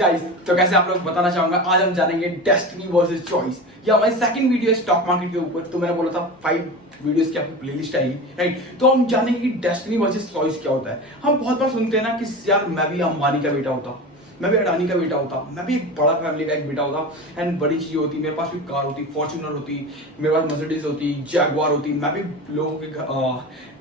Guys, तो कैसे आप लोग बताना चाहूंगा। आज हम जानेंगे डेस्टिनी वर्सेस चॉइस। ये हमारी सेकंड वीडियो है स्टॉक मार्केट के ऊपर। तो मैंने बोला था 5 वीडियोस की आपकी प्लेलिस्ट आएगी, राइट। तो हम जानेंगे कि डेस्टिनी वर्सेस चॉइस क्या होता है। हम बहुत बार सुनते हैं ना कि यार मैं भी अंबानी का बेटा होता, मैं भी अडानी का बेटा होता, मैं भी एक बड़ा फैमिली का एक बेटा होता एंड बड़ी चीजें होती, मेरे पास भी कार होती, फॉर्च्यूनर होती, मेरे पास मर्सिडीज होती, जैगवार होती, मैं भी लोगों के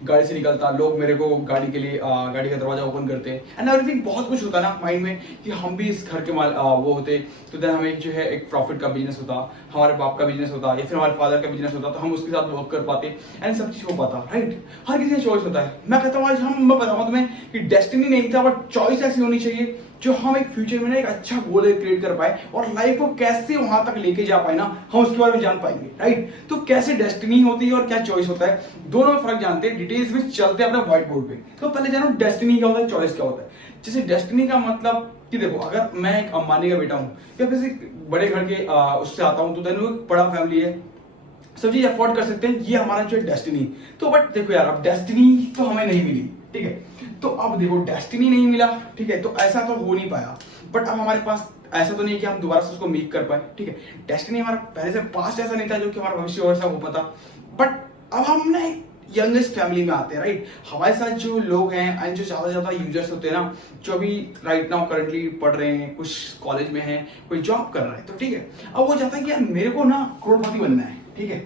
गाड़ी से निकलता, लोग मेरे को गाड़ी के लिए गाड़ी का दरवाजा ओपन करते एंड एवरीथिंग। बहुत कुछ होता है ना माइंड में कि हम भी इस घर के वो होते, तो देन हमें जो है एक प्रॉफिट का बिजनेस होता, हमारे बाप का बिजनेस होता या फिर हमारे फादर का बिजनेस होता, तो हम उसके साथ वर्क कर पाते एंड सब चीज हो पाता, राइट। हर किसी का चॉइस होता है। मैं कहता हूँ आज मैं बताऊंगा तुम्हें कि डेस्टिनी नहीं था बट चॉइस ऐसी होनी चाहिए जो हम एक फ्यूचर में ना एक अच्छा गोल क्रिएट कर पाए और लाइफ को कैसे वहां तक लेके जा पाए ना, हम उसके बारे में जान पाएंगे, राइट। तो कैसे डेस्टिनी होती है और क्या चॉइस होता है, दोनों में फर्क जानते हैं, डिटेल्स में चलते हैं अपने व्हाइट बोर्ड पे। तो पहले जानो डेस्टिनी क्या होता है, चॉइस क्या होता है। जैसे डेस्टिनी का मतलब कि देखो, अगर मैं एक अंबानी का बेटा हूँ या किसी बड़े घर के उससे आता हूँ, तो देन वो एक बड़ा फैमिली है, सब चीज अफोर्ड कर सकते हैं, ये हमारा जो है डेस्टिनी। तो बट देखो यार, अब डेस्टिनी तो हमें नहीं मिली, ठीक है। तो अब देखो डेस्टिनी नहीं मिला, ठीक है, तो ऐसा तो हो नहीं पाया। बट अब हमारे पास ऐसा तो नहीं है कि हम दोबारा से उसको मीट कर पाए, ठीक है। डेस्टिनी हमारा पहले से पास्ट ऐसा नहीं था जो कि हमारा भविष्य वैसा हो पाता। बट अब हम ना यंगेस्ट फैमिली में आते हैं, राइट। हमारे साथ जो लोग हैं एंड जो ज्यादा से ज्यादा यूजर्स होते हैं ना, जो अभी राइट नाउ करंटली पढ़ रहे हैं, कुछ कॉलेज में है, कोई जॉब कर रहा है, तो ठीक है। अब वो चाहता है कि यार मेरे को ना करोड़पति बनना है, ठीक है,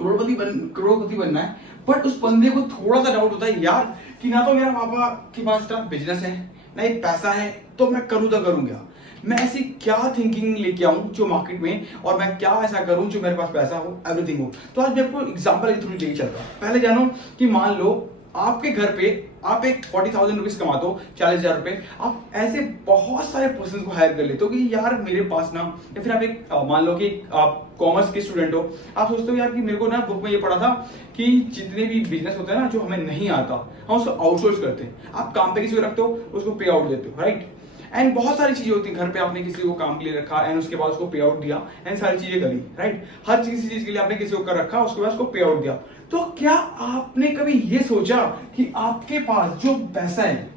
करोड़पति बनना है। बट उस बंदे को थोड़ा सा डाउट होता है यार कि ना तो मेरा पापा के पास इतना बिजनेस है, ना एक पैसा है, तो मैं करूँ तो करूँ क्या, मैं ऐसी क्या थिंकिंग लेके आऊं जो मार्केट में, और मैं क्या ऐसा करूं जो मेरे पास पैसा हो, एवरीथिंग हो। तो आज मैं आपको एग्जांपल थोड़ी लेके चलता हूं। पहले जानो कि मान लो आपके घर पे आप एक 40,000 रुपीज कमाते हो, 40,000 रुपए, आप ऐसे बहुत सारे पर्सन को हायर कर लेते हो कि यार मेरे पास ना, या फिर आप एक मान लो कि आप कॉमर्स के स्टूडेंट हो, आप सोचते हो यार कि मेरे को ना बुक में ये पढ़ा था कि जितने भी बिजनेस होते हैं ना जो हमें नहीं आता, हम उसको आउटसोर्स करते हैं। आप काम पे किसी को रखते हो, उसको पे आउट देते हो, राइट। एंड बहुत सारी चीजें होती है, घर पे आपने किसी को काम के लिए रखा एंड उसके बाद उसको पे आउट दिया एंड सारी चीजें करी, राइट। हर चीज के लिए आपने किसी को कर रखा, उसके बाद उसको पे आउट दिया। तो क्या आपने कभी ये सोचा कि आपके पास जो पैसा है,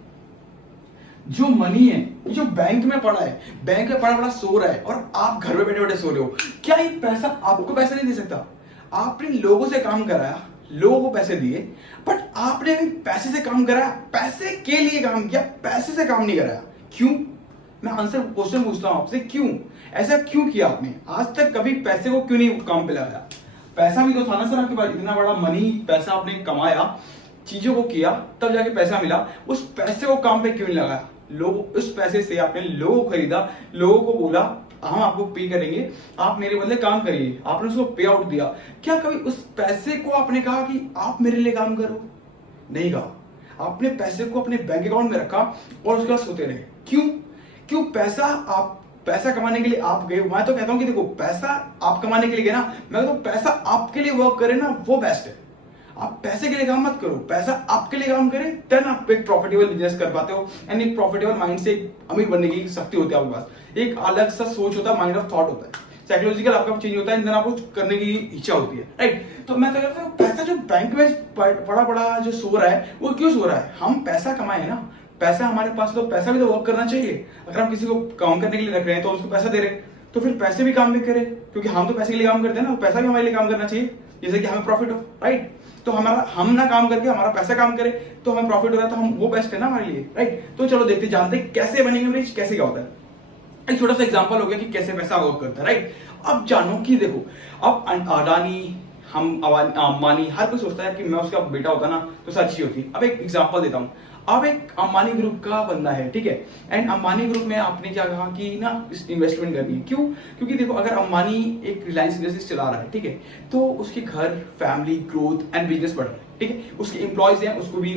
जो मनी है, जो बैंक में पड़ा है, बैंक में पड़ा सो रहा है और आप घर में बैठे बैठे सो रहे हो, क्या ये पैसा आपको पैसा नहीं दे सकता? आपने लोगों से काम कराया, लोगों को पैसे दिए, बट आपने पैसे से काम कराया, पैसे के लिए काम किया, पैसे से काम नहीं कराया। क्यों? मैं आंसर क्वेश्चन पूछता हूं आपसे, क्यों ऐसा क्यों किया आपने? आज तक कभी पैसे को क्यों नहीं काम पे लगाया? पैसा भी तो था ना सर आपके पास, इतना बड़ा मनी पैसा आपने कमाया, चीजों को किया, तब जाके पैसा मिला, उस पैसे को काम पे क्यों नहीं लगाया? लोग उस पैसे से आपने लोगों को खरीदा, लोगों को बोला हम आपको पे करेंगे, आप मेरे बदले काम करिए, आपने उसको पे आउट दिया। क्या कभी उस पैसे को आपने कहा कि आप मेरे लिए काम करो? नहीं कहा। आपने पैसे को अपने बैंक अकाउंट में रखा और उसके बाद सोते रहे। क्यों? क्यों? पैसा कमाने के लिए आप गए। मैं तो कहता हूं कि देखो, पैसा आप कमाने के लिए गए ना, मैं तो पैसा आपके लिए वर्क करे ना, वो बेस्ट है। आप पैसे के लिए काम मत करो, पैसा आपके लिए काम करे, देन आप एक प्रॉफिटेबल बिजनेस कर पाते हो एंड एक प्रॉफिटेबल माइंड से अमीर बनने की शक्ति होती है आपके पास। एक अलग सा सोच होता है, माइंड ऑफ थॉट होता है, साइकोलॉजिकल आपका चेंज होता है, देन आपको करने की इच्छा होती है, राइट। तो मैं तो कहता हूँ पैसा जो बैंक में बड़ा जो सो रहा है, वो क्यों सो रहा है? हम पैसा कमाए ना, पैसा हमारे पास, तो पैसा भी तो वर्क करना चाहिए। अगर हम किसी को काम करने के लिए रख रहे हैं तो उसको पैसा दे रहे हैं, तो फिर पैसे भी काम भी करें, क्योंकि हम तो पैसे के लिए काम करते हैं ना, पैसा भी हमारे लिए काम करना चाहिए, जैसे कि हमें प्रॉफिट हो, राइट। तो हमारा हम ना काम करके हमारा पैसा काम करे तो हमें प्रॉफिट हो रहा है, तो हम वो बेस्ट है ना हमारे लिए, राइट। तो चलो देखते जानते कैसे बनेंगे रिच, कैसे क्या होता है। एक छोटा सा एग्जांपल हो गया कि कैसे पैसा वर्क करता है, राइट। अब जानो कि देखो, अब अडानी, हम अंबानी, हर कोई सोचता है कि मैं उसका बेटा होता ना तो सारी चीज होती। अब एक एग्जांपल देता हूँ। अब एक अंबानी ग्रुप का बंदा है, ठीक है, एंड अंबानी ग्रुप में आपने क्या कहा कि ना इन्वेस्टमेंट करनी है। क्यों? क्योंकि देखो, अगर अंबानी एक रिलायंस इंडस्ट्रीज चला रहा है, ठीक है, तो उसके घर, फैमिली, ग्रोथ एंड बिजनेस बढ़ रहा है, ठीक है, उसके एम्प्लॉयज हैं, उसको भी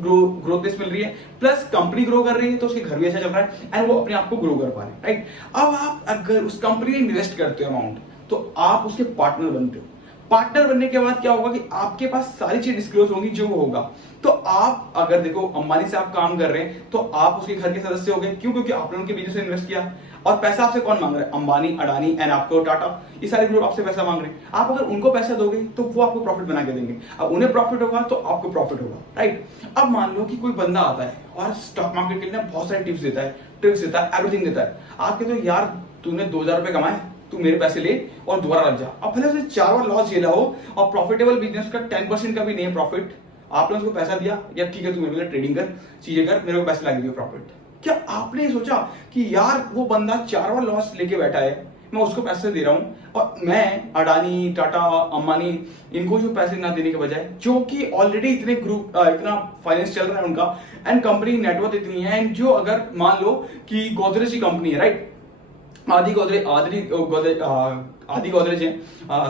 ग्रोथ मिल रही है, प्लस कंपनी ग्रो कर रही है, तो उसके घर भी अच्छा चल रहा है एंड वो अपने आप को ग्रो कर पा रहे हैं, राइट। अब आप अगर उस कंपनी में इन्वेस्ट करते हो अमाउंट, तो आप उसके पार्टनर बनते हो। पार्टनर बनने के बाद क्या होगा कि आपके पास सारी चीज डिस्क्लोज होंगी जो वो होगा, तो आप अगर देखो अंबानी से आप काम कर रहे हैं तो आप उसके घर के सदस्य हो गए, क्यों? क्योंकि आपने उनके बिजनेस में इन्वेस्ट किया। और पैसा आपसे कौन मांग रहा है? अंबानी, अडानी एंड आपको टाटा, ये सारे ग्रुप आपसे पैसा मांग रहे हैं। आप अगर उनको पैसा दोगे तो वो आपको प्रॉफिट बना के देंगे, अब उन्हें प्रॉफिट होगा तो आपको प्रॉफिट होगा, राइट? अब मान लो कि कोई बंदा आता है और स्टॉक मार्केट के लिए बहुत सारे टिप्स देता है, ट्रिक्स देता है, एवरीथिंग देता है। आप कहते हो यार तूने 2000 रुपए कमाए, तू मेरे पैसे ले और दोबारा लग जा। अब भले उसे 4 बार लॉस झेला हो और प्रॉफिटेबल बिजनेस का 10% का भी नहीं है प्रॉफिट, आपने उसको पैसा दिया, या ठीक है तू मेरे लिए ट्रेडिंग कर, चीजें कर, मेरे को पैसे लगा दिए प्रॉफिट। क्या आपने ये सोचा कि यार वो बंदा 4 बार लॉस लेके बैठा है, मैं उसको पैसे दे रहा हूं और मैं अडानी, टाटा, अंबानी इनको जो पैसे ना देने के बजाय, जो कि ऑलरेडी इतने ग्रुप इतना फाइनेंस चल रहा है उनका एंड कंपनी नेटवर्क इतनी है, एंड जो अगर मान लो कि गोदरेज की कंपनी है, राइट, आदि गोदरेज है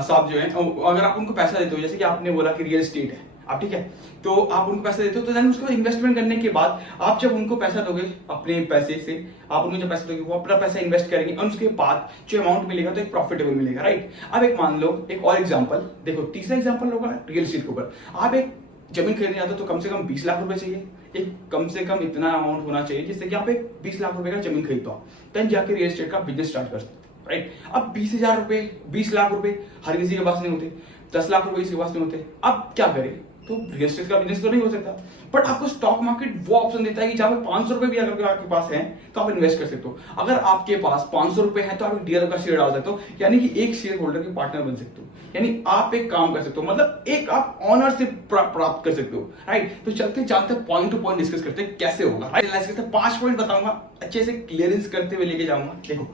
साहब जो है, अगर आप उनको पैसा देते हो, जैसे कि आपने बोला कि रियल एस्टेट है आप, ठीक है, तो आप उनको पैसा देते हो, तो देन उसके बाद इन्वेस्टमेंट करने के बाद आप जब उनको पैसा दोगे अपने पैसे से, आप उनको जब पैसा दोगे वो अपना पैसा इन्वेस्ट करेंगे और उसके बाद जो अमाउंट मिलेगा तो एक प्रॉफिटेबल मिलेगा, राइट? अब एक मान लो एक और एग्जांपल देखो, तीसरा एग्जांपल होगा रियल एस्टेट के ऊपर। आप एक जमीन खरीदने जाते हो तो कम से कम 20 लाख रुपए चाहिए, एक कम से कम इतना अमाउंट होना चाहिए जिससे कि आप एक 20 लाख रुपए का जमीन खरीद पाओ, देन जाके रियल एस्टेट का बिजनेस स्टार्ट कर सकते हो, राइट? अब 20,000 रुपए, 20 लाख रुपए हर किसी के पास नहीं होते, 10 लाख रुपए किसी के पास नहीं होते, अब क्या करें? तो रियल एस्टेट का बिजनेस तो नहीं हो सकता, बट आपको स्टॉक मार्केट वो ऑप्शन देता है कि जहां पे 500 रुपए भी अगर आपके पास है तो आप इन्वेस्ट कर सकते हो। अगर आपके पास 500 रुपए है तो आप एक डीलर का शेयर डाल सकते हो, यानी कि एक शेयर होल्डर के पार्टनर बन सकते हो, यानी आप एक काम कर सकते हो, मतलब एक आप ऑनरशिप प्राप्त कर सकते हो, राइट? तो चलते जानते हैं, पॉइंट टू पॉइंट डिस्कस करते हैं कैसे होगा, राइट? एनालाइज करते हैं, 5 पॉइंट बताऊंगा, अच्छे से क्लियरेंस करते हुए लेके जाऊंगा। देखो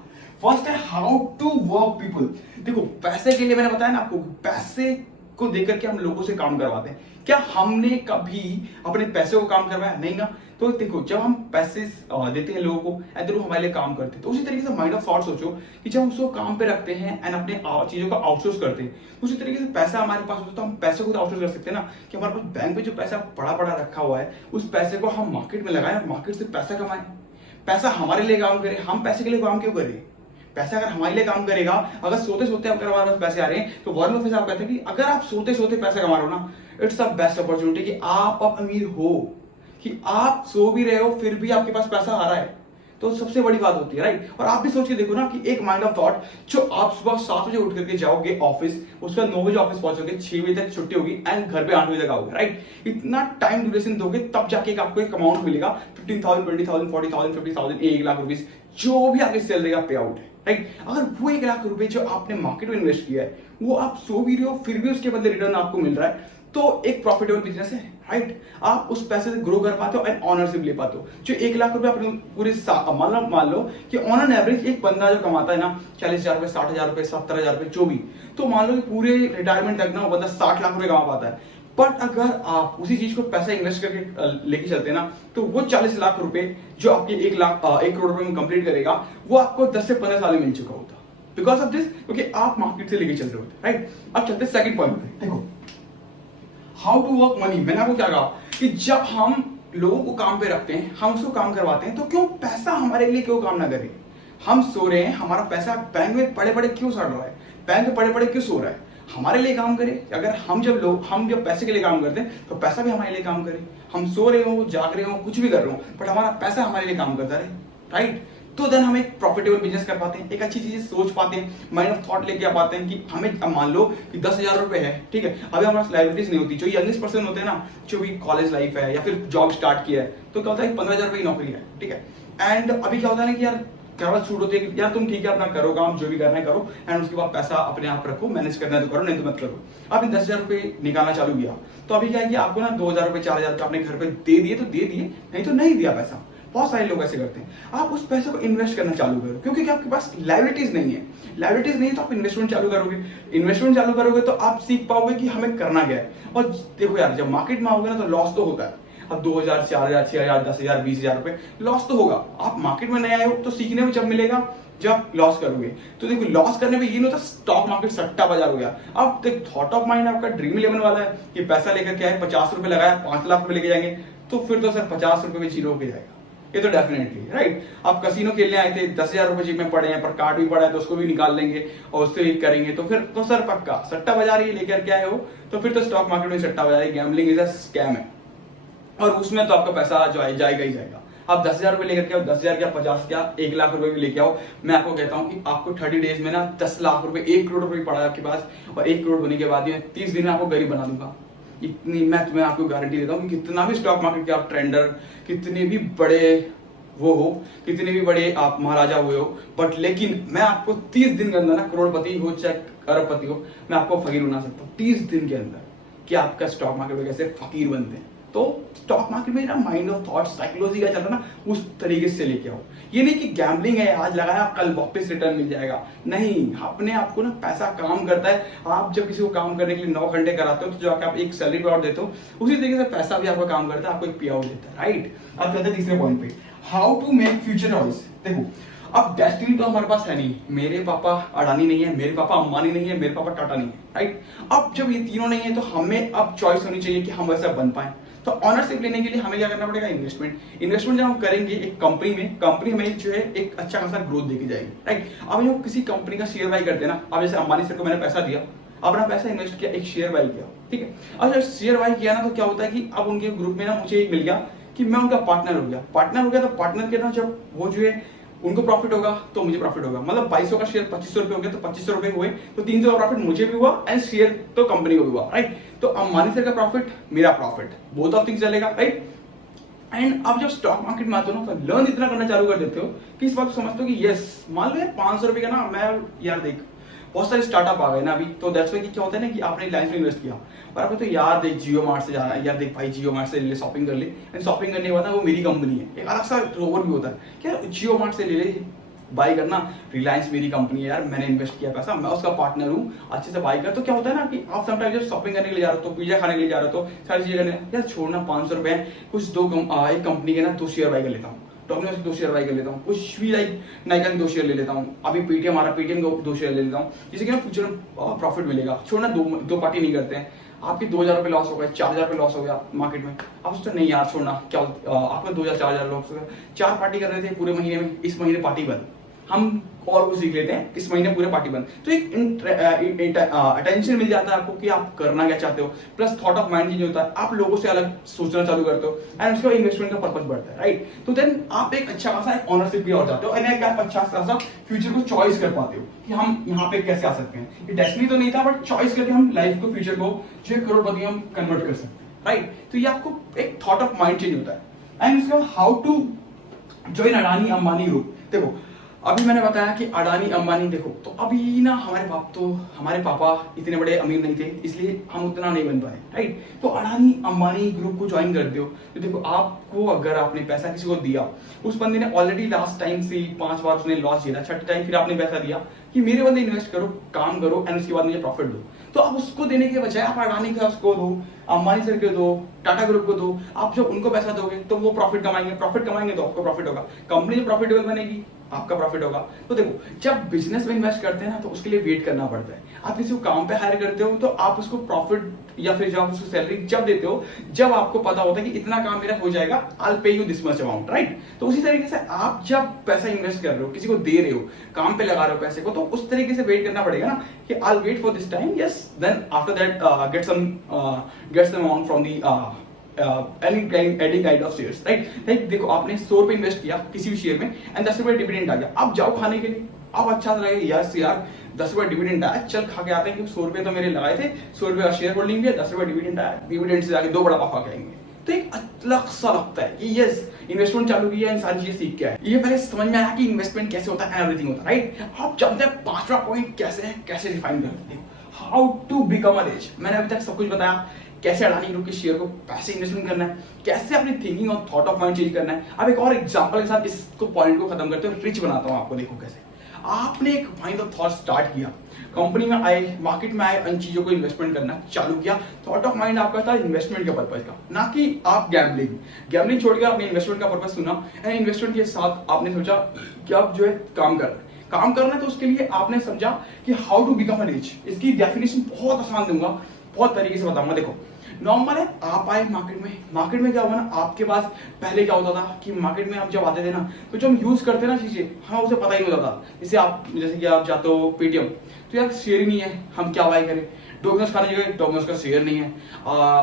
फर्स्ट है हाउ टू वर्क पीपल। देखो पैसे के लिए मैंने बताया ना आपको, पैसे को देकर के हम लोगों से काम करवाते हैं। क्या हमने कभी अपने पैसे को काम करवाया? नहीं ना। तो देखो जब हम पैसे देते हैं लोगों को एंड वो हमारे लिए काम करते हैं, तो उसी तरीके से माइंड ऑफ थॉट सोचो कि जब हम उसको काम पे रखते हैं एंड अपने चीजों को आउटसोर्स करते हैं, उसी तरीके से पैसा हमारे पास होता है तो हम पैसे को तो आउटसोर्स कर सकते हैं ना, कि हमारे पास बैंक में जो पैसा पड़ा पड़ा रखा हुआ है उस पैसे को हम मार्केट में लगाएं और मार्केट से पैसा कमाएं। पैसा हमारे लिए काम करे, हम पैसे के लिए काम क्यों करें? पैसा अगर हमारे लिए काम करेगा, अगर सोते सोते अगर हमारे पास पैसे आ रहे हैं, तो वॉरेन बफेट साहब कहते हैं कि अगर आप सोते सोते पैसा कमा रहे हो ना, इट्स द बेस्ट अपॉर्चुनिटी कि आप अब अमीर हो, कि आप सो भी रहे हो फिर भी आपके पास पैसा आ रहा है, तो सबसे बड़ी बात होती है, राइट? और आप भी सोच के देखो ना कि एक माइंड ऑफ थॉट, जो आप सुबह 7 बजे उठ करके जाओगे ऑफिस, उसके बाद 9 बजे ऑफिस पहुंचोगे, 6 बजे तक छुट्टी होगी एंड घर पे 8 बजे तक आओगे, राइट? इतना टाइम ड्यूरेशन दोगे तब जाके आपको एक अमाउंट मिलेगा, 15,000, 20,000, 40,000, 50,000, 1 लाख रुपीज, जो भी आपकी सैलरी का पे आउट है, राइट? अगर वो 1 लाख रुपए जो आपने मार्केट में इन्वेस्ट किया है वो आप सो भी रहे हो फिर भी उसके बदले रिटर्न आपको मिल रहा है, तो एक प्रॉफिटेबल बिजनेस है, राइट? आप उस पैसे से ग्रो कर पाते हो एंड ऑनरशिप ले पाते हो। जो 1 लाख रुपए अपने पूरे मान लो कि ऑन एन एवरेज एक बंदा जो कमाता है ना 40,000 रुपए, 60,000 रुपए, 70,000 रुपए, जो भी, तो मान लो कि पूरे रिटायरमेंट तक ना वो बंदा 60 लाख रुपए कमा पाता है। बट अगर आप उसी चीज को पैसा इन्वेस्ट करके लेके चलते हैं ना, तो वो 40 लाख रुपए जो आपके 1 करोड़ रुपए में कंप्लीट करेगा, वो आपको 10 से 15 साल में मिल चुका होता, बिकॉज ऑफ दिस, क्योंकि आप मार्केट से लेके चल रहे होते, राइट? अब चलते सेकंड पॉइंट पे। देखो हाउ टू वर्क मनी। मैंने आपको क्या कहा कि जब हम लोगों को काम पे रखते हैं, हम उसको काम करवाते हैं, तो क्यों पैसा हमारे लिए क्यों काम ना करे? हम सो रहे हैं, हमारा पैसा बैंक में पड़े पड़े क्यों सड़ रहा है? बैंक में पड़े पड़े क्यों सो रहा है? हमारे लिए काम करे। अगर हम जब पैसे के लिए काम करते हैं तो पैसा भी हमारे लिए काम करे। हम सो रहे हो, जाग रहे हो, कुछ भी कर रहे हो, बट हमारा पैसा हमारे लिए काम करता रहे, राइट? तो देन हम एक प्रॉफिटेबल बिजनेस कर पाते हैं, एक अच्छी चीज सोच पाते हैं, माइंड ऑफ थॉट लेके आ पाते हैं कि हमें मान लो कि 10,000 रुपए है, ठीक है, अभी हमारे पास लाइबिलिटीज नहीं होती। जो यंगेस्ट पर्सन होते हैं ना, जो भी कॉलेज लाइफ है या फिर जॉब स्टार्ट किया है, तो क्या होता है 15,000 रुपए की नौकरी है, ठीक है, एंड अभी क्या होता है ना कि यार करवा छूट होती है कि यार तुम ठीक है अपना करो काम, जो भी करना है करो, एंड उसके बाद पैसा अपने आप रखो, मैनेज करना है तो करो, नहीं तो मत करो। आपने 10,000 रुपए निकालना चालू किया, तो अभी क्या है कि आपको ना 2,000 रुपए, 4,000 रुपए अपने घर पे दे दिए तो दे दिए, नहीं तो नहीं दिया पैसा। बहुत सारे लोग ऐसे करते हैं। आप उस पैसे को इन्वेस्ट करना चालू करो, क्योंकि आपके पास लायबिलिटीज नहीं है। लायबिलिटीज नहीं है तो आप इन्वेस्टमेंट चालू करोगे, इन्वेस्टमेंट चालू करोगे तो आप सीख पाओगे कि हमें करना क्या है। और देखो यार, जब मार्केट में आओगे ना तो लॉस तो होता है। अब 2,000, 4,000, 6,000, 10,000, 20,000 रुपए लॉस तो होगा। आप मार्केट में नए आए हो तो सीखने में जब मिलेगा जब लॉस करोगे। तो देखो लॉस करने में ये नहीं होता स्टॉक मार्केट सट्टा बाजार हो गया। अब देख थॉट ऑफ माइंड आपका ड्रीम 11 वाला है कि पैसा लेकर क्या है 50 रुपए लगाया 5 लाख रुपए लेके जाएंगे, तो फिर तो सर 50 रुपए में जीरो होके जाएगा, ये तो डेफिनेटली, राइट? आप कसिनो खेलने आए थे, 10,000 रुपए जेब में पड़े हैं, पर कार्ड भी पड़ा है तो उसको भी निकाल लेंगे और उससे ही करेंगे, तो फिर तो सर पक्का सट्टा बाजार ही लेकर क्या है हो, तो फिर तो स्टॉक मार्केट में सट्टा बाजार, गैम्बलिंग इज अ स्कैम है। और उसमें तो आपका पैसा जाएगा ही जाएगा। आप 10,000 रुपये लेकर के आओ, 10,000 क्या, 50 क्या, 1 लाख रुपए भी लेके आओ, मैं आपको कहता हूँ कि आपको 30 डेज में ना 10 लाख रुपए, 1 करोड़ रुपए पड़ा है आपके पास, और 1 करोड़ होने के बाद में 30 दिन में आपको गरीब बना दूंगा। इतनी मैं तुम्हें आपको गारंटी देता हूँ कि कितना भी स्टॉक मार्केट के आप ट्रेंडर, कितने भी बड़े वो हो, कितने भी बड़े आप महाराजा हुए हो, बट लेकिन मैं आपको 30 दिन के अंदर ना, करोड़पति हो चाहे अरबपति हो, मैं आपको फकीर बना सकता हूँ 30 दिन के अंदर, कि आपका स्टॉक मार्केट में कैसे फकीर बनते हैं। तो स्टॉक मार्केट में ना माइंड ऑफ थॉट, साइकोलॉजी का चल रहा ना, उस तरीके से लेके आओ। ये नहीं कि गैम्बलिंग है, आज लगाया कल वापस रिटर्न मिल जाएगा, नहीं। अपने आपको ना पैसा काम करता है। आप जब किसी को काम करने के लिए 9 घंटे कराते हो, तो जो आप एक सैलरी पे आउट देते हो, उसी तरीके से पैसा भी आपका काम करता है, आपको एक पे आउट देता है, राइट। अब चलते हैं तीसरे पॉइंट पे, how to make future choice. देखो, अब डेस्टिनी तो हमारे पास है नहीं, मेरे पापा अडानी नहीं है, मेरे पापा अंबानी नहीं है, मेरे पापा टाटा नहीं है, राइट। अब जब ये तीनों नहीं है, तो हमें अब चॉइस होनी चाहिए कि हम वैसा बन पाए। तो ऑनरशिप लेने के लिए हमें क्या करना पड़ेगा, इन्वेस्टमेंट जब हम करेंगे एक कंपनी में, कंपनी हमें जो है एक अच्छा खासा ग्रोथ देके जाएगी, राइट। अब जब किसी कंपनी का शेयर बाई करते हैं ना, अब जैसे अंबानी सर को मैंने पैसा दिया, अपना पैसा इन्वेस्ट किया, एक शेयर बाई किया, ठीक है। अब जब शेयर बाई किया ना, तो क्या होता है कि अब उनके ग्रुप में ना मुझे एक मिल गया कि मैं उनका पार्टनर हो गया, तो पार्टनर के ना जब वो जो है उनको प्रॉफिट होगा तो मुझे प्रॉफिट होगा। मतलब 2200 का शेयर 2500 रुपए हो गया, तो 2500 रुपए हुए, तो 300 का प्रॉफिट मुझे भी हुआ एंड शेयर तो कंपनी को भी हुआ, राइट। तो अंबानी सर का प्रॉफिट, मेरा प्रॉफिट, बोथ ऑफ थिंग्स चलेगा, राइट। एंड अब जब स्टॉक मार्केट में आते हो ना, तो लर्न इतना करना चालू कर देते हो कि इस बात को समझते हो कि यस, मान लो यार 500 रुपए का ना, मैं यार देख बहुत सारे स्टार्टअप आ गए ना अभी, तो दैट्स वाई कि क्या होता है ना कि आपने लाइफ में इन्वेस्ट किया, और आपको तो यार देख जियो मार्ट से जाना है, यार देख भाई जियो मार्ट से ले, शॉपिंग कर ले, एंड शॉपिंग करने के बाद ना वो मेरी कंपनी है, एक अलग सा रोवर भी होता है, क्या जियो मार्ट से ले ले, बाई करना, रिलायंस मेरी कंपनी है यार, मैंने इन्वेस्ट किया पैसा, मैं उसका पार्टनर हूँ, अच्छे से बाई कर। तो क्या होता है ना कि आप समटाइम जब शॉपिंग करने के लिए जा रहे हो, तो पिज्जा खाने के लिए जा रहे हो, तो सारी चीजें करने, यार छोड़ना 500 रुपए कुछ एक कंपनी के ना 2 शेयर बाई कर लेता हूँ, डोमिनोज के 2 शेयर बाई कर लेता हूँ, कुछ भी लाइक नाइका के 2 शेयर ले लेता हूँ, अभी पेटीएम आ रहा, पेटीएम के 2 शेयर ले लेता हूँ, जिससे कि ना फ्यूचर में प्रॉफिट मिलेगा। छोड़ना दो पार्टी नहीं करते हैं, आपके 2,000 रुपये लॉस हो गए, 4,000 रुपये लॉस हो गया मार्केट में, आप सोचते नहीं यार छोड़ना, क्या आपका 2,000 4,000 लॉस हो गया, 4 पार्टी कर रहे थे पूरे महीने में, इस महीने पार्टी बंद, हम और कुछ सीख लेते हैं, इस महीने पूरे पार्टी बंद। तो एक अटेंशन मिल जाता है आपको कि आप करना क्या चाहते हो, plus thought of mind change होता है, आप लोगों से अलग सोचना चालू करते हो, एंड उसके बाद इन्वेस्टमेंट का पर्पस बढ़ता है, राइट। तो देन आप एक अच्छा खासा एक ऑनरशिप भी और जाते हो, एंड एक आप अच्छा खासा फ्यूचर को चॉइस कर पाते हो कि हम यहाँ पे कैसे आ सकते हैं। ये डेस्टिनी तो नहीं था, बट चॉइस करके हम लाइफ को, फ्यूचर को जो करोड़पति हम कन्वर्ट कर सकते हैं, राइट। तो ये आपको एक थॉट ऑफ माइंड चेंज होता है। एंड उसके बाद how to join Adani Ambani group. देखो, अभी मैंने बताया कि अडानी अंबानी, देखो तो अभी ना हमारे पापा इतने बड़े अमीर नहीं थे, इसलिए हम उतना नहीं बन पाए, राइट। तो अडानी अंबानी ग्रुप को ज्वाइन करते हो, तो देखो आपको, अगर आपने पैसा किसी को दिया, उस बंदे ने ऑलरेडी लास्ट टाइम से 5 बार उसने लॉस किया, छठे टाइम फिर आपने पैसा दिया कि मेरे बंदे इन्वेस्ट करो, काम करो, एंड उसके बाद मुझे प्रॉफिट दो। तो आप उसको देने के बजाय आप अडानी का उसको दो, अंबानी सर को दो, टाटा ग्रुप को दो। आप जब उनको पैसा दोगे तो वो प्रॉफिट कमाएंगे तो आपको प्रॉफिट होगा, कंपनी जब प्रॉफिटेबल बनेगी आपका प्रॉफिट होगा। तो देखो, जब बिजनेस में इन्वेस्ट करते हैं ना, तो उसके लिए वेट करना पड़ता है। आप किसी को काम पे हायर करते हो, तो आप उसको प्रॉफिट या फिर जब आप उसको सैलरी जब देते हो, जब आपको पता होता है कि इतना काम मेरा हो जाएगा, आई पे you this much amount, right. तो उसी तरीके से आप जब पैसा इन्वेस्ट कर रहे हो, किसी को दे रहे हो, काम पे लगा रहे हो पैसे को, तो उस तरीके से वेट करना पड़ेगा ना कि I wait for this time, yes, then after that get some amount from the any kind of shares, right? Like देखो, आपने 100 रुपए इन्वेस्ट किया किसी भी शेयर में, एंड 10 रुपए डिविडेंड आ गया, आप जाओ खाने के लिए, अब अच्छा लगेगा, यस यार 10 रुपए डिविडेंड आया, चल खा के आते हैं, क्योंकि 100 रुपए तो मेरे लगाए थे, 100 रुपए का शेयर होल्डिंग भी है, 10 रुपए डिविडेंड आया, डिविडेंड से जाके 2 बड़ा पाव खा के आएंगे। तो एक अलग सा लगता है कि यस, इन्वेस्टमेंट चालू किया, इन सारी चीजें सीख के आए, ये पहले समझ में आया कि इन्वेस्टमेंट कैसे होता है, एवरीथिंग होता है, राइट। आप जानते हैं 5वां पॉइंट कैसे है, कैसे डिफाइन करते हैं, how to become a rich. मैंने अभी तक सब कुछ बताया, कैसे अडानी ग्रुप के शेयर को पैसे इन्वेस्टमेंट करना है, कैसे अपनी थिंकिंग और थॉट ऑफ माइंड चेंज करना है। अब एक और एग्जांपल के साथ इसको पॉइंट को खत्म करते हुए रिच बनाता हूं आपको। देखो कैसे आपने एक माइंड ऑफ थॉट स्टार्ट किया, कंपनी में आए, मार्केट में आए, इन चीजों को इन्वेस्टमेंट करना चालू किया, थॉट ऑफ माइंड आपका था इन्वेस्टमेंट के पर्पज का, ना कि आप गैम्बलिंग छोड़ के आपने इन्वेस्टमेंट का पर्पज सुना, एंड इन्वेस्टमेंट के साथ आपने सोचा कि आप जो है काम करना है, तो उसके लिए आपने समझा कि how to become a rich. इसकी डेफिनेशन बहुत आसान दूंगा, बहुत तरीके से बताऊंगा। देखो, नॉर्मल है, आप आए मार्केट में क्या हुआ ना, आपके पास पहले क्या होता था कि मार्केट में आप जब आते थे ना, तो जो हम यूज करते हैं ना चीजें, हाँ उसे पता ही नहीं होता था। जैसे कि आप जाते हो पेटीएम, तो यार शेयर ही नहीं है, हम क्या बाय करें। डोमिनोज खाने जगह डोमिनोज का शेयर नहीं है।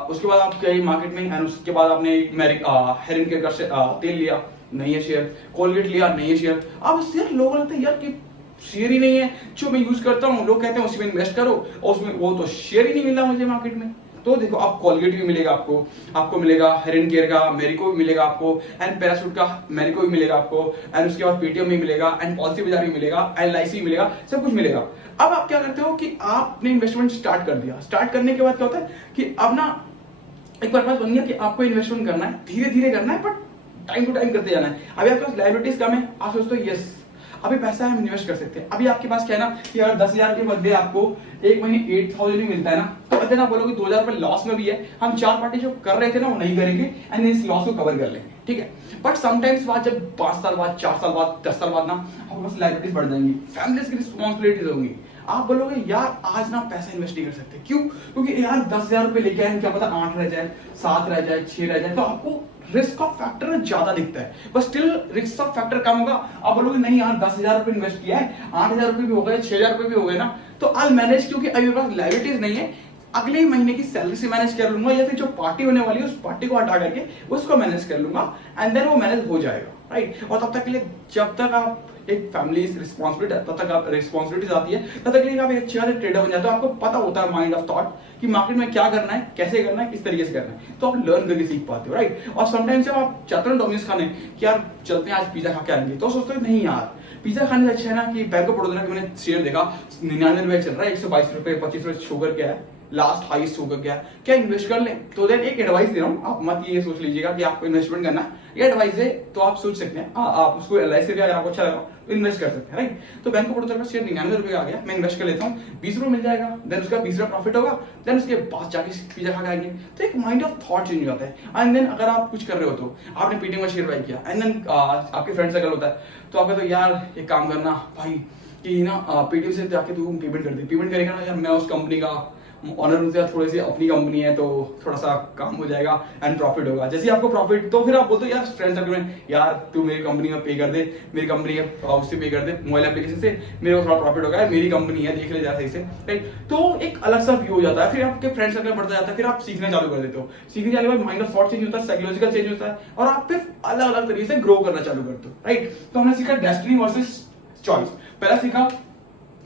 उसके बाद आप गए मार्केट में एंड उसके बाद आपने हेरिन केयर का तेल लिया, नहीं है शेयर। कोलगेट लिया, नहीं है शेयर। अब यार लोगों को लगता है यार कि शेयर ही नहीं है, जो मैं यूज करता हूँ लोग कहते हैं उसी में इन्वेस्ट करो, और उसमें वो तो शेयर ही नहीं मिल रहा मुझे मार्केट में। तो देखो, आप कोलगेट भी मिलेगा आपको मिलेगा हेरिन केयर का, मेरिको भी मिलेगा आपको, एंड पैराशूट का मेरिको भी मिलेगा आपको, एंड उसके बाद पेटीएम भी मिलेगा, एंड पॉलिसी बाजार भी मिलेगा, LIC भी मिलेगा, सब कुछ मिलेगा। अब आप क्या करते हो कि आपने इन्वेस्टमेंट स्टार्ट कर दिया। स्टार्ट करने के बाद क्या होता है कि अब ना एक बार बात बन गया कि आपको इन्वेस्टमेंट करना है, धीरे धीरे करना है, बट टाइम टू टाइम करते जाना है। अभी आपके पास लाइबिलिटीज कम है, आप सोचते हो यस अभी पैसा है हम इन्वेस्ट कर सकते हैं। अभी आपके पास क्या है ना कि अगर 10,000 के बदले आपको एक महीने 8,000 ही मिलता है ना, तो बदले ना बोलोगे 2,000 रुपए लॉस में भी है, हम 4 पार्टी जो कर रहे थे ना वो नहीं करेंगे एंड इस लॉस को कवर कर लेंगे, ठीक है। बट समटाइम्स बाद जब 5 साल बाद, 4 साल बाद, 10 साल बाद ना आपके पास लाइबिलिटीज बढ़ जाएंगी, फैमिलीज की रिस्पॉन्सिबिलिटीज होंगी। आप बोलोगे यार आज ना पैसा इन्वेस्ट नहीं कर सकते, क्यों? क्योंकि यार 10,000 रुपए लेके आए, क्या पता 8 रह जाए, 7 रह जाए, 6 रह जाए, तो आपको रिस्क ऑफ फैक्टर ज्यादा दिखता है, बस स्टिल रिस्क ऑफ फैक्टर कम होगा। आप बोलोगे नहीं यार 10,000 रुपए इन्वेस्ट किया है, 8,000 रुपए भी हो गए, 6,000 रुपए भी हो गए ना, तो आई मैनेज, क्योंकि अभी मेरे पास लाइबिलिटीज नहीं है, अगले ही महीने की सैलरी से मैनेज कर लूंगा, या फिर जो पार्टी होने वाली है उस पार्टी को हटा करके उसको मैनेज कर लूंगा, एंड देन वो मैनेज हो जाएगा, राइट। और तब तक के लिए, जब तक आप एक फैमिली रिस्पॉन्सिबिलिटी, तब तक आप रिस्पॉन्सिबिलिटीज आती है, तब तक के लिए आप एक अच्छा ट्रेडर बन जाते हो। आपको पता होता है माइंड ऑफ थॉट कि मार्केट में क्या करना है, कैसे करना है, किस तरीके से करना है, तो आप लर्न करके सीख पाते हो, राइट। और समटाइम्स जब आप चाहते हो डोमिनोज खाने कि यार चलते हैं आज पिज्जा खा के आएंगे, तो सोचते हो नहीं यार पिज्जा खाने से अच्छा है ना कि बैंक ऑफ बड़ौदा का मैंने शेयर देखा 99 रुपए चल रहा है, 122 रुपए 25 रुपए शो करके आया, लास्ट हाईएस्ट होकर गया, क्या इन्वेस्ट कर लें? तो देन एक एडवाइस दे रहा हूँ, आप मत ये सोच लीजिएगा कि आपको इन्वेस्टमेंट करना है, ये एडवाइस है तो आप सोच सकते हैं, आप उसको LIC अगर आपको अच्छा लगा तो इन्वेस्ट कर सकते हैं, राइट। तो बैंक ऑफ बड़ौदा का शेयर 99 रुपए आ गया, मैं इन्वेस्ट कर लेता हूँ, 20 रुपए मिल जाएगा, देन उसका 20 रुपए प्रॉफिट होगा, देन उसके बाद जाके पिज्जा खा के आएंगे, तो एक माइंड ऑफ थॉट चेंज हो जाता है। एंड देन अगर आप कुछ कर रहे हो तो आपने पेटीएम का शेयर बाय किया, एंड देन आपके फ्रेंड सर्कल होता है, तो आप कहते हो यार एक काम करना भाई कि ना पेटीएम से जाके तू पेमेंट कर दे, पेमेंट करेगा ना यार, मैं उस कंपनी का ऑनर हूँ, थोड़ी सी अपनी कंपनी है तो थोड़ा सा काम हो जाएगा एंड प्रॉफिट होगा। जैसे आपको प्रॉफिट, तो फिर आप बोलते हो यार फ्रेंड सर्कल में, यार तू मेरी कंपनी में पे कर दे, मेरी कंपनी है उससे पे कर दे, मोबाइल एप्लीकेशन से, मेरे को थोड़ा प्रॉफिट होगा, मेरी कंपनी है, देख ले जा सही से, राइट। तो एक अलग सा व्यू हो जाता है, फिर आपके फ्रेंड सर्कल बढ़ता जाता है, फिर आप सीखना चालू कर देते हो, सीखने चालू कर माइंड ऑफ थॉट चेंज होता है, साइकोलॉजिकल चेंज होता है, और आप फिर अलग अलग तरीके से ग्रो करना चालू करते हो, राइट। तो हमने सीखा डेस्टिनी वर्सेस चॉइस। पहला सीखा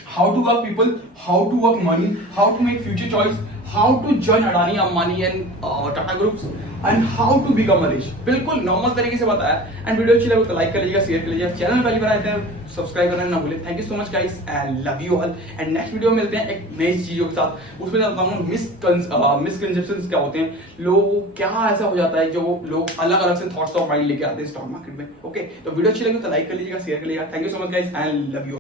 how to work people, how to work money, how to make future choice, how to join Adani, Ambani and Tata Groups, and how to become a rich। बिल्कुल normal तरीके से बताया। And video अच्छी लगे तो like कर लीजिएगा, share कर लीजिएगा, चैनल पहली बार आए थे सब्सक्राइब करना ना भूलें। Thank you so much guys and love you all, and next video में मिलते हैं एक नई चीजों के साथ। उसमें बताऊंगा मिसकंसेप्शंस क्या होते हैं, लोग क्या ऐसा हो जाता है जो लोग अलग अलग से थॉट्स ऑफ माइंड लेके आते हैं स्टॉक मार्केट में। ओके, तो वीडियो अच्छी लगी तो लाइक कर लीजिएगा, शेयर कर लीजिएगा। Thank you so much guys and love you.